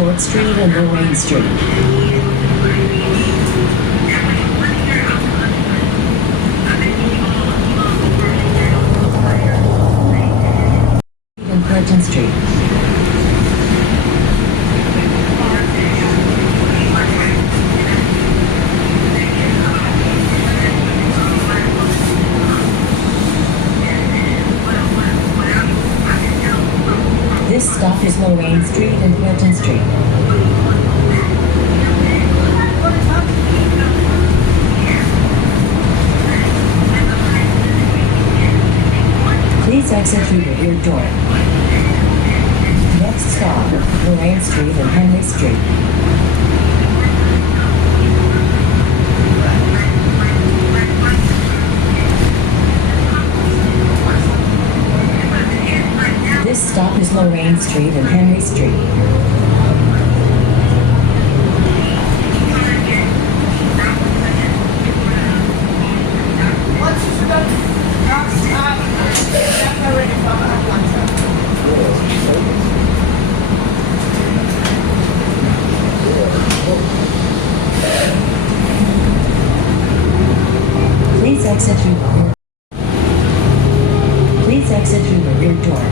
Court Street and Lorraine Street. And Clinton Street. This stop is Lorraine Street and Clinton Street. Please exit through the rear door. Next stop, Lorraine Street and Henley Street. This stop is Lorraine Street and Henry Street. Please exit through the rear. Please exit through the rear door.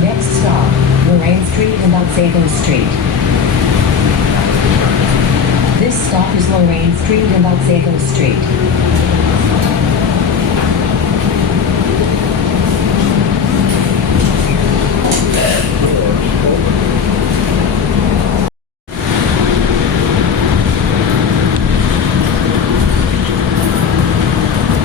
Next stop, Lorraine Street and Otsego Street. This stop is Lorraine Street and Otsego Street.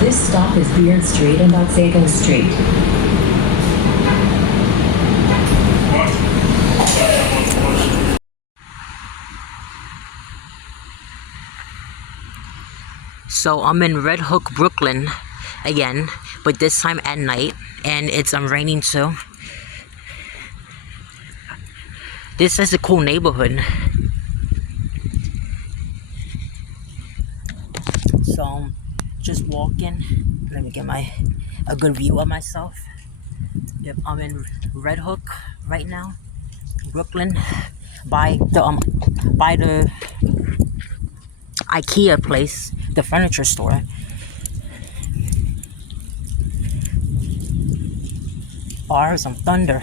This stop is Beard Street and Otsego Street. So I'm in Red Hook, Brooklyn again, but this time at night, and it's raining too. This is a cool neighborhood. So I'm just walking. Let me get a good view of myself. Yep, I'm in Red Hook right now, Brooklyn, by the IKEA place, the furniture store. Oh, I heard some thunder.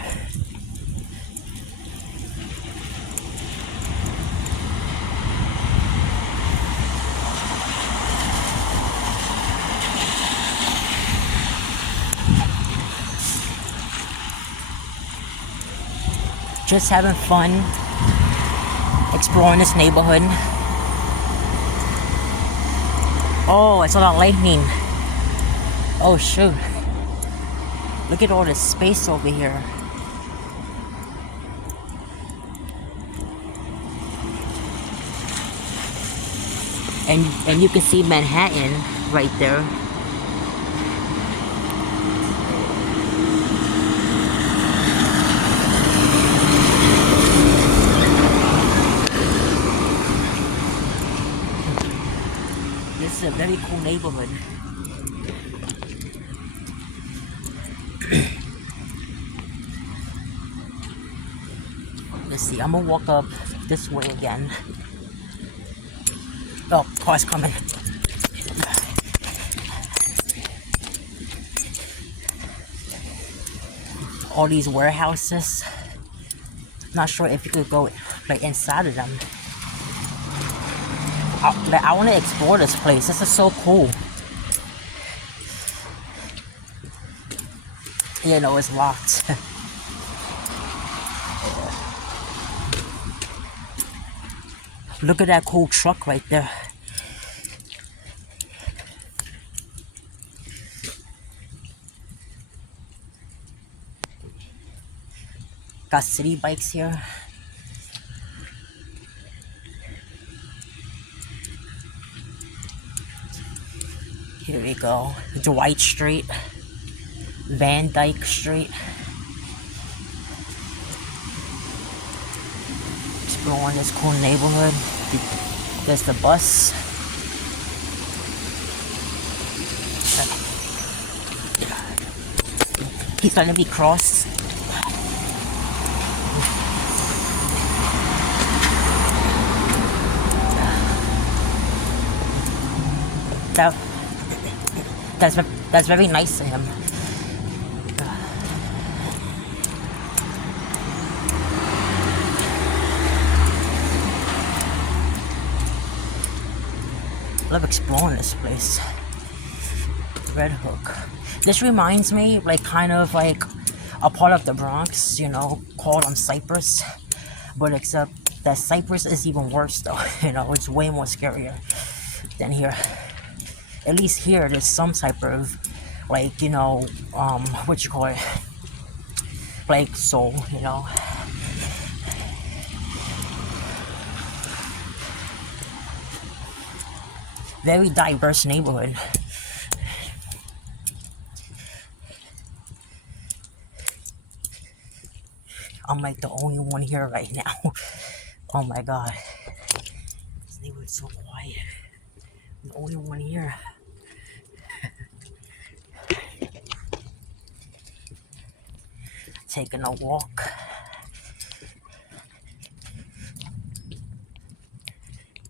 Just having fun exploring this neighborhood. Oh, I saw that lightning. Oh shoot. Look at all this space over here. And you can see Manhattan right there. This is a very cool neighborhood. Let's see, I'm gonna walk up this way again. Oh, car's coming. All these warehouses. Not sure if you could go like inside of them. I want to explore this place. This is so cool. You know, it's locked. Look at that cool truck right there. Got city bikes here. Here we go. Dwight Street. Van Dyke Street. Exploring this cool neighborhood. There's the bus. He's letting me cross. That, that's very nice of him. Love exploring this place. Red Hook. This reminds me, like, kind of like a part of the Bronx, you know, called Cypress. But except that Cypress is even worse, though. You know, it's way more scarier than here. At least here, there's some type of, like, you know, what you call it, like soul, you know. Very diverse neighborhood. I'm like the only one here right now. Oh my god. This neighborhood's so quiet. I'm the only one here. Taking a walk.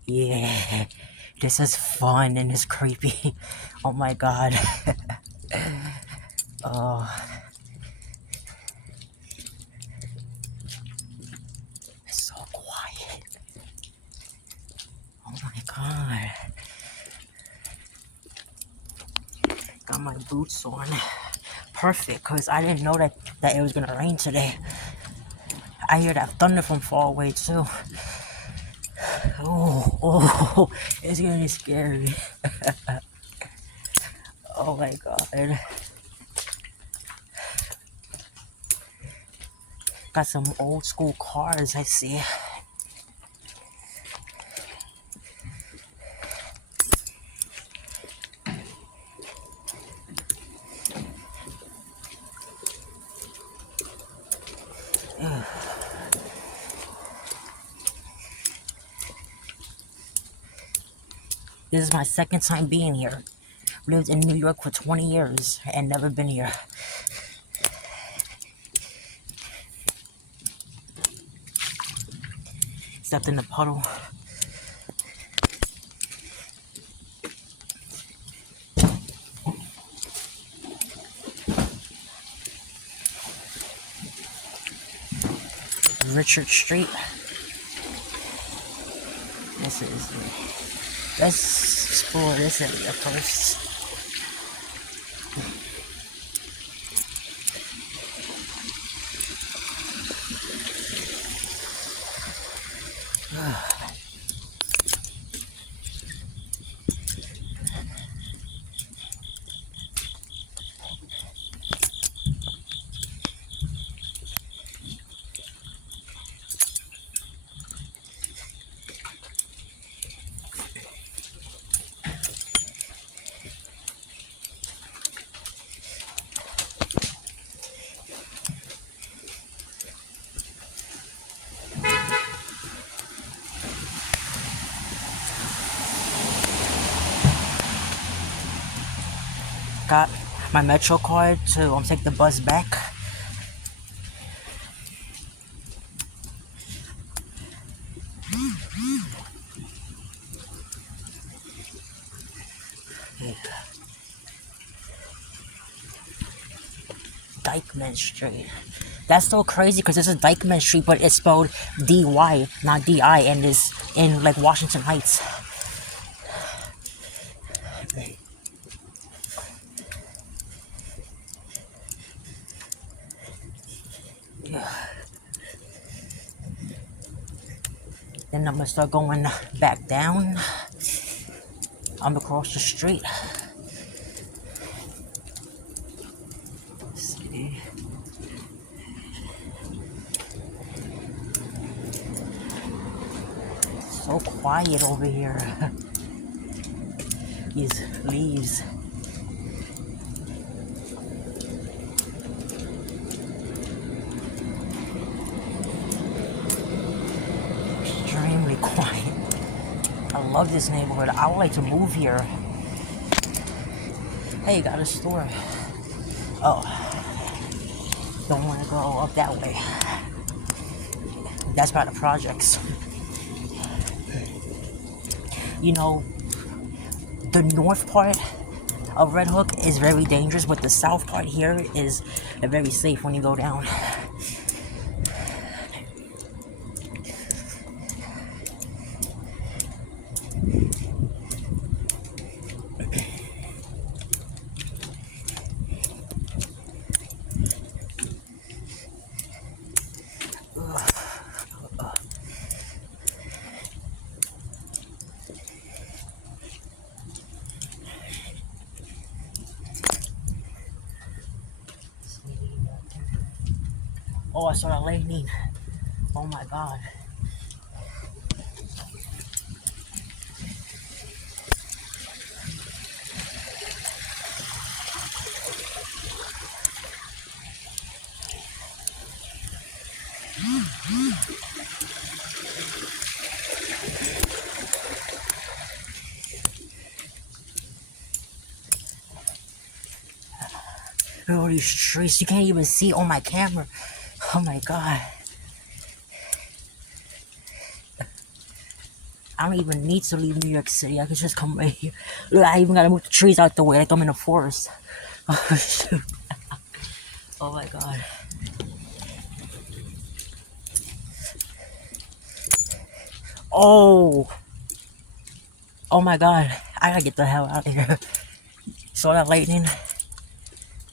Yeah. This is fun and it's creepy. Oh my god. Oh. It's so quiet. Oh my god. Got my boots on. Perfect, because I didn't know that it was gonna rain today. I hear that thunder from far away too. Oh, it's gonna be scary. Oh my god. Got some old school cars, I see. This is my second time being here. Lived in New York for 20 years and never been here. Except in the puddle. Richard Street. Let's explore this area first. Got my Metro card to take the bus back. Dykeman Street. That's so crazy because this is Dykeman Street, but it's spelled D-Y, not D-I, and is in like Washington Heights. Then I'm gonna start going back down. I'm across the street. Let's see. So quiet over here. These leaves. Extremely quiet. I love this neighborhood. I would like to move here. Hey, got a store. Oh. Don't want to go up that way. That's by the projects. You know, the north part of Red Hook is very dangerous, but the south part here is very safe when you go down. Oh, I saw that lightning. Oh my god. Look at all these trees. You can't even see on my camera. Oh my god. I don't even need to leave New York City. I can just come right here. Look, I even gotta move the trees out the way like I'm in a forest. Oh shoot. Oh my god. Oh. Oh my god. I gotta get the hell out of here. Saw that lightning?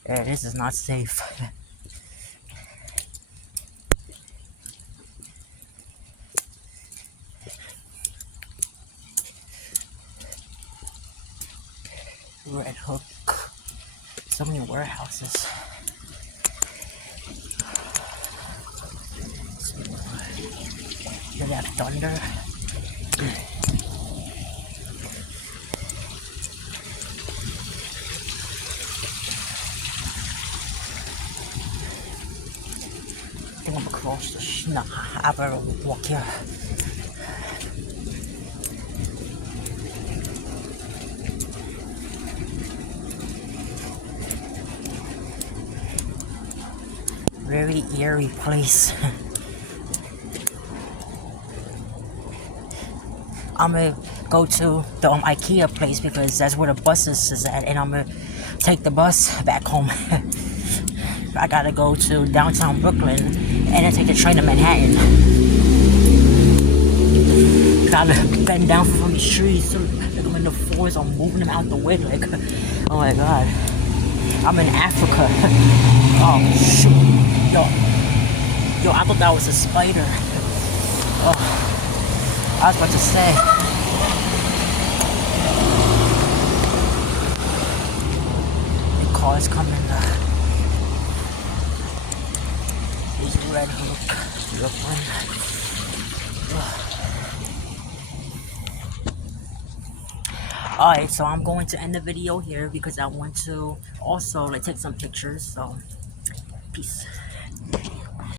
Yeah, this is not safe. Red Hook. So many warehouses. Hear that thunder? I think I'm across the nah, I better walk here. Very eerie place. I'm gonna go to the IKEA place because that's where the buses is at, and I'm gonna take the bus back home. I gotta go to downtown Brooklyn and then take the train to Manhattan. Gotta bend down from these trees. So, like I'm in the forest, I'm moving them out the way. Like, oh my god, I'm in Africa. Oh shoot, yo, I thought that was a spider. Oh, I was about to say. The cars coming. Is Red Hook, Brooklyn. Alright, so I'm going to end the video here because I want to also like take some pictures. So, peace.